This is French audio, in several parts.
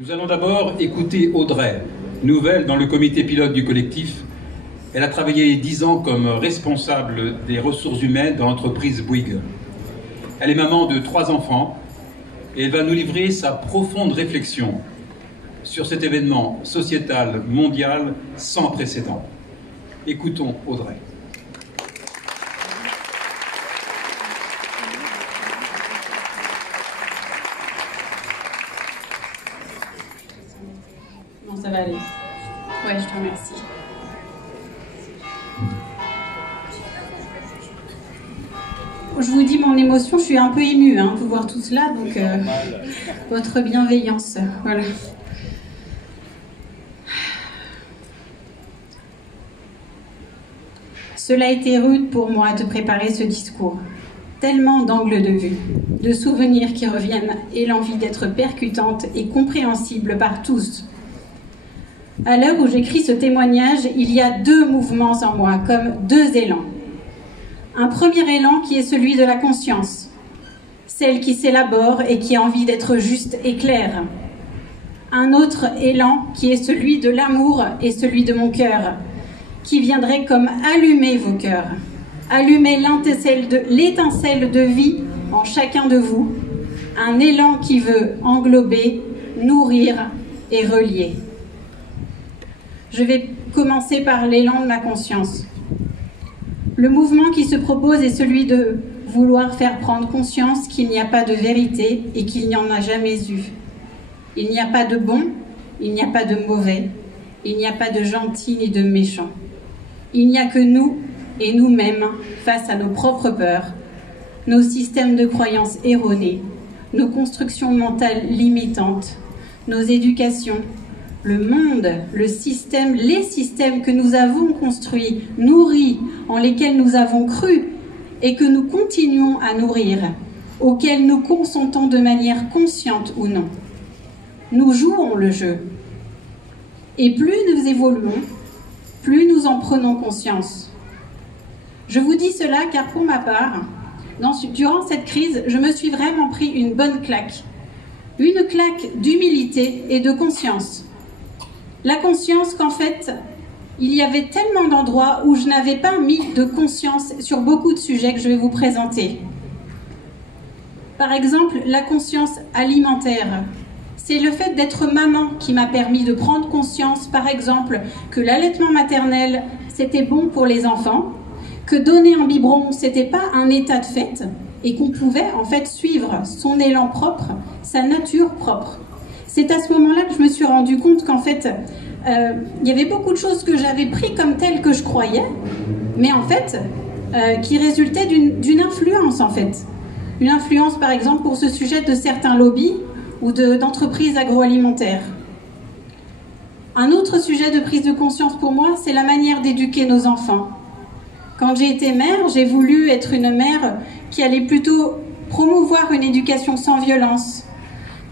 Nous allons d'abord écouter Audrey, nouvelle dans le comité pilote du collectif. Elle a travaillé 10 ans comme responsable des ressources humaines dans l'entreprise Bouygues. Elle est maman de 3 enfants et elle va nous livrer sa profonde réflexion sur cet événement sociétal mondial sans précédent. Écoutons Audrey. Non, ça va aller. Ouais, je te remercie. Je vous dis mon émotion, je suis un peu émue de voir tout cela, donc votre bienveillance, voilà. Cela a été rude pour moi de préparer ce discours. Tellement d'angles de vue, de souvenirs qui reviennent et l'envie d'être percutante et compréhensible par tous. À l'heure où j'écris ce témoignage, il y a 2 mouvements en moi, comme 2 élans. Un premier élan qui est celui de la conscience, celle qui s'élabore et qui a envie d'être juste et claire. Un autre élan qui est celui de l'amour et celui de mon cœur, qui viendrait comme allumer vos cœurs, allumer l'étincelle de vie en chacun de vous, un élan qui veut englober, nourrir et relier. Je vais commencer par l'élan de ma conscience. Le mouvement qui se propose est celui de vouloir faire prendre conscience qu'il n'y a pas de vérité et qu'il n'y en a jamais eu. Il n'y a pas de bon, il n'y a pas de mauvais, il n'y a pas de gentil ni de méchant. Il n'y a que nous et nous-mêmes face à nos propres peurs, nos systèmes de croyances erronés, nos constructions mentales limitantes, nos éducations, le monde, le système, les systèmes que nous avons construits, nourris, en lesquels nous avons cru et que nous continuons à nourrir, auxquels nous consentons de manière consciente ou non. Nous jouons le jeu. Et plus nous évoluons, plus nous en prenons conscience. Je vous dis cela car pour ma part, durant cette crise, je me suis vraiment pris une bonne claque. Une claque d'humilité et de conscience. La conscience qu'en fait, il y avait tellement d'endroits où je n'avais pas mis de conscience sur beaucoup de sujets que je vais vous présenter. Par exemple, la conscience alimentaire. C'est le fait d'être maman qui m'a permis de prendre conscience, par exemple, que l'allaitement maternel, c'était bon pour les enfants, que donner un biberon, c'était pas un état de fait, et qu'on pouvait en fait suivre son élan propre, sa nature propre. C'est à ce moment-là que je me suis rendu compte qu'en fait, il y avait beaucoup de choses que j'avais pris comme telles que je croyais, mais en fait, qui résultaient d'une influence en fait. Une influence par exemple pour ce sujet de certains lobbies ou d'entreprises agroalimentaires. Un autre sujet de prise de conscience pour moi, c'est la manière d'éduquer nos enfants. Quand j'ai été mère, j'ai voulu être une mère qui allait plutôt promouvoir une éducation sans violence,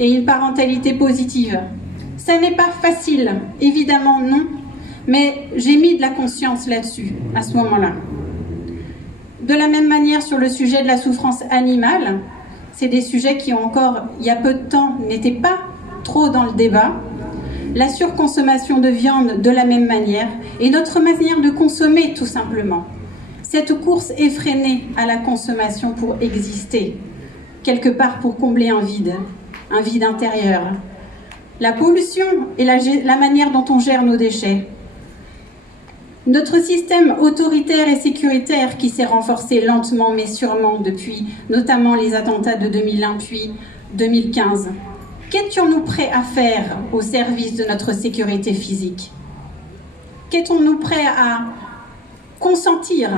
et une parentalité positive. Ça n'est pas facile, évidemment non, mais j'ai mis de la conscience là-dessus, à ce moment-là. De la même manière sur le sujet de la souffrance animale, c'est des sujets qui encore, il y a peu de temps, n'étaient pas trop dans le débat. La surconsommation de viande de la même manière, et notre manière de consommer tout simplement. Cette course effrénée à la consommation pour exister, quelque part pour combler un vide intérieur. La pollution et la manière dont on gère nos déchets. Notre système autoritaire et sécuritaire qui s'est renforcé lentement mais sûrement depuis notamment les attentats de 2001 puis 2015. Qu'étions-nous prêts à faire au service de notre sécurité physique? Qu'étions-nous prêts à consentir?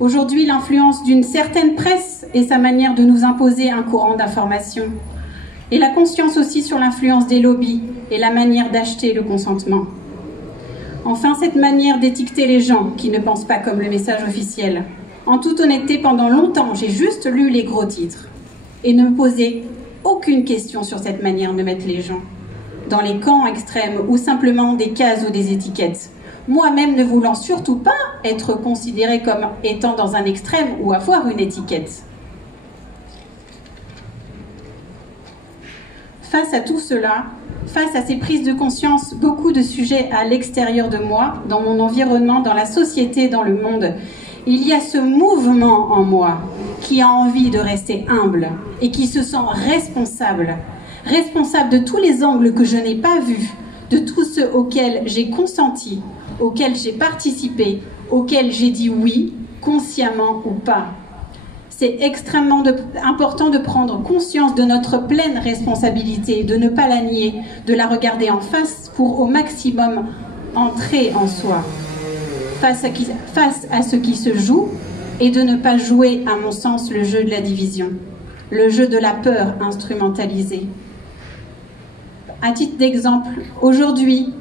Aujourd'hui, l'influence d'une certaine presse et sa manière de nous imposer un courant d'information. Et la conscience aussi sur l'influence des lobbies et la manière d'acheter le consentement. Enfin, cette manière d'étiqueter les gens qui ne pensent pas comme le message officiel. En toute honnêteté, pendant longtemps, j'ai juste lu les gros titres et ne me posais aucune question sur cette manière de mettre les gens dans les camps extrêmes ou simplement des cases ou des étiquettes. Moi-même ne voulant surtout pas être considérée comme étant dans un extrême ou avoir une étiquette. Face à tout cela, face à ces prises de conscience, beaucoup de sujets à l'extérieur de moi, dans mon environnement, dans la société, dans le monde, il y a ce mouvement en moi qui a envie de rester humble et qui se sent responsable de tous les angles que je n'ai pas vus, de tous ceux auxquels j'ai consenti, auxquels j'ai participé, auxquels j'ai dit oui, consciemment ou pas. C'est extrêmement important de prendre conscience de notre pleine responsabilité, de ne pas la nier, de la regarder en face pour au maximum entrer en soi, face à ce qui se joue, et de ne pas jouer, à mon sens, le jeu de la division, le jeu de la peur instrumentalisée. À titre d'exemple, aujourd'hui,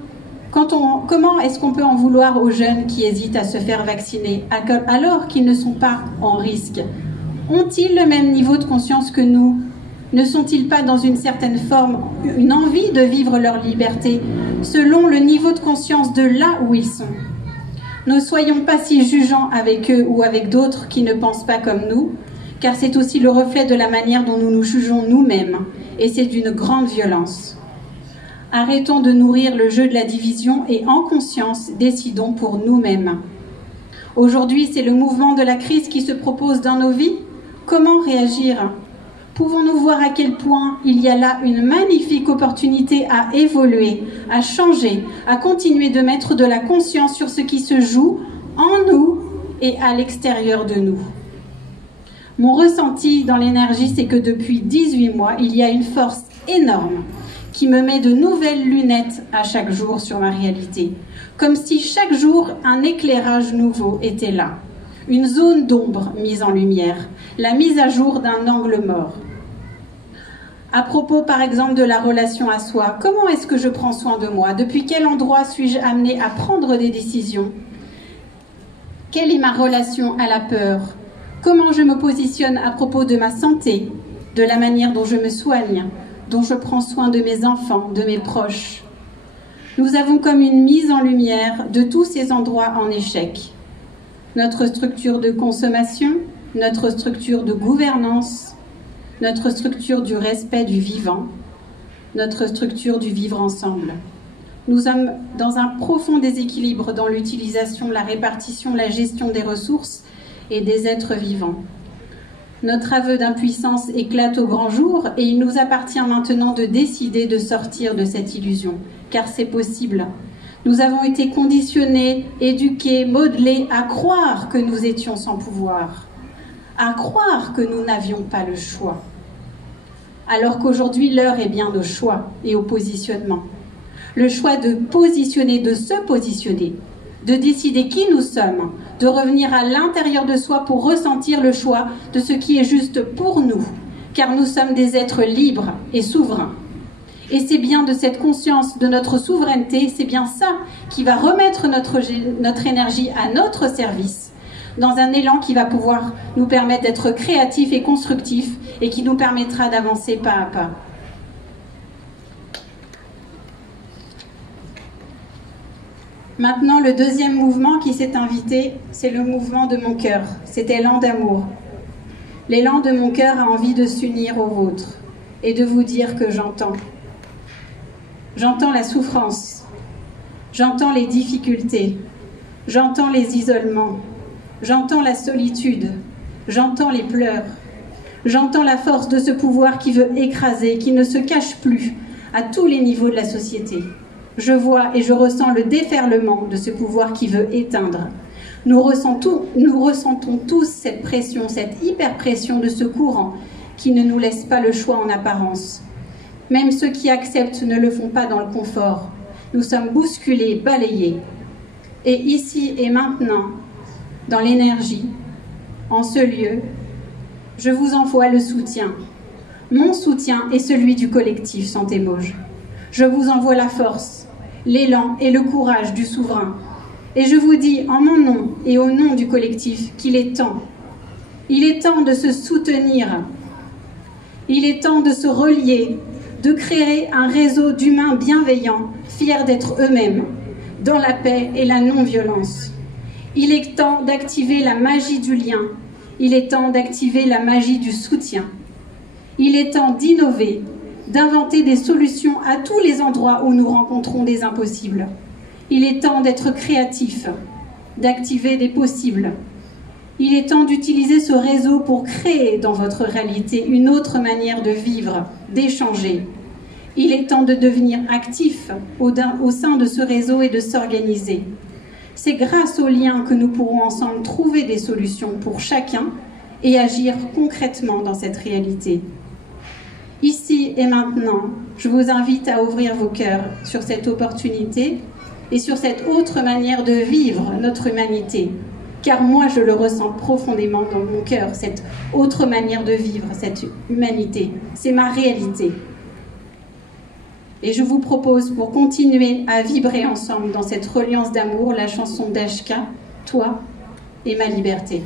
comment est-ce qu'on peut en vouloir aux jeunes qui hésitent à se faire vacciner alors qu'ils ne sont pas en risque? Ont-ils le même niveau de conscience que nous? Ne sont-ils pas dans une certaine forme une envie de vivre leur liberté selon le niveau de conscience de là où ils sont? Ne soyons pas si jugeants avec eux ou avec d'autres qui ne pensent pas comme nous, car c'est aussi le reflet de la manière dont nous nous jugeons nous-mêmes, et c'est d'une grande violence. Arrêtons de nourrir le jeu de la division et en conscience, décidons pour nous-mêmes. Aujourd'hui, c'est le mouvement de la crise qui se propose dans nos vies. Comment réagir? Pouvons-nous voir à quel point il y a là une magnifique opportunité à évoluer, à changer, à continuer de mettre de la conscience sur ce qui se joue en nous et à l'extérieur de nous. Mon ressenti dans l'énergie, c'est que depuis 18 mois, il y a une force énorme qui me met de nouvelles lunettes à chaque jour sur ma réalité. Comme si chaque jour, un éclairage nouveau était là. Une zone d'ombre mise en lumière, la mise à jour d'un angle mort. À propos, par exemple, de la relation à soi, comment est-ce que je prends soin de moi? Depuis quel endroit suis-je amenée à prendre des décisions? Quelle est ma relation à la peur? Comment je me positionne à propos de ma santé, de la manière dont je me soigne, dont je prends soin de mes enfants, de mes proches? Nous avons comme une mise en lumière de tous ces endroits en échec. Notre structure de consommation, notre structure de gouvernance, notre structure du respect du vivant, notre structure du vivre ensemble. Nous sommes dans un profond déséquilibre dans l'utilisation, la répartition, la gestion des ressources et des êtres vivants. Notre aveu d'impuissance éclate au grand jour et il nous appartient maintenant de décider de sortir de cette illusion, car c'est possible. Nous avons été conditionnés, éduqués, modelés à croire que nous étions sans pouvoir, à croire que nous n'avions pas le choix. Alors qu'aujourd'hui, l'heure est bien au choix et au positionnement. Le choix de positionner, de se positionner, de décider qui nous sommes, de revenir à l'intérieur de soi pour ressentir le choix de ce qui est juste pour nous, car nous sommes des êtres libres et souverains. Et c'est bien de cette conscience de notre souveraineté, c'est bien ça qui va remettre notre énergie à notre service, dans un élan qui va pouvoir nous permettre d'être créatifs et constructifs et qui nous permettra d'avancer pas à pas. Maintenant, le deuxième mouvement qui s'est invité, c'est le mouvement de mon cœur. C'est l'élan d'amour. L'élan de mon cœur a envie de s'unir au vôtre et de vous dire que j'entends. J'entends la souffrance, j'entends les difficultés, j'entends les isolements, j'entends la solitude, j'entends les pleurs, j'entends la force de ce pouvoir qui veut écraser, qui ne se cache plus à tous les niveaux de la société. Je vois et je ressens le déferlement de ce pouvoir qui veut éteindre. Nous ressentons tous cette pression, cette hyper-pression de ce courant qui ne nous laisse pas le choix en apparence. Même ceux qui acceptent ne le font pas dans le confort. Nous sommes bousculés, balayés. Et ici et maintenant, dans l'énergie, en ce lieu, je vous envoie le soutien. Mon soutien et celui du collectif Santé Mauges. Je vous envoie la force, l'élan et le courage du souverain. Et je vous dis en mon nom et au nom du collectif qu'il est temps. Il est temps de se soutenir. Il est temps de se relier, de créer un réseau d'humains bienveillants, fiers d'être eux-mêmes, dans la paix et la non-violence. Il est temps d'activer la magie du lien. Il est temps d'activer la magie du soutien. Il est temps d'innover, d'inventer des solutions à tous les endroits où nous rencontrons des impossibles. Il est temps d'être créatif, d'activer des possibles. Il est temps d'utiliser ce réseau pour créer dans votre réalité une autre manière de vivre, d'échanger. Il est temps de devenir actif au sein de ce réseau et de s'organiser. C'est grâce aux liens que nous pourrons ensemble trouver des solutions pour chacun et agir concrètement dans cette réalité. Ici et maintenant, je vous invite à ouvrir vos cœurs sur cette opportunité et sur cette autre manière de vivre notre humanité. Car moi, je le ressens profondément dans mon cœur, cette autre manière de vivre cette humanité. C'est ma réalité. Et je vous propose, pour continuer à vibrer ensemble dans cette reliance d'amour, la chanson d'Ashka, « Toi et ma liberté ».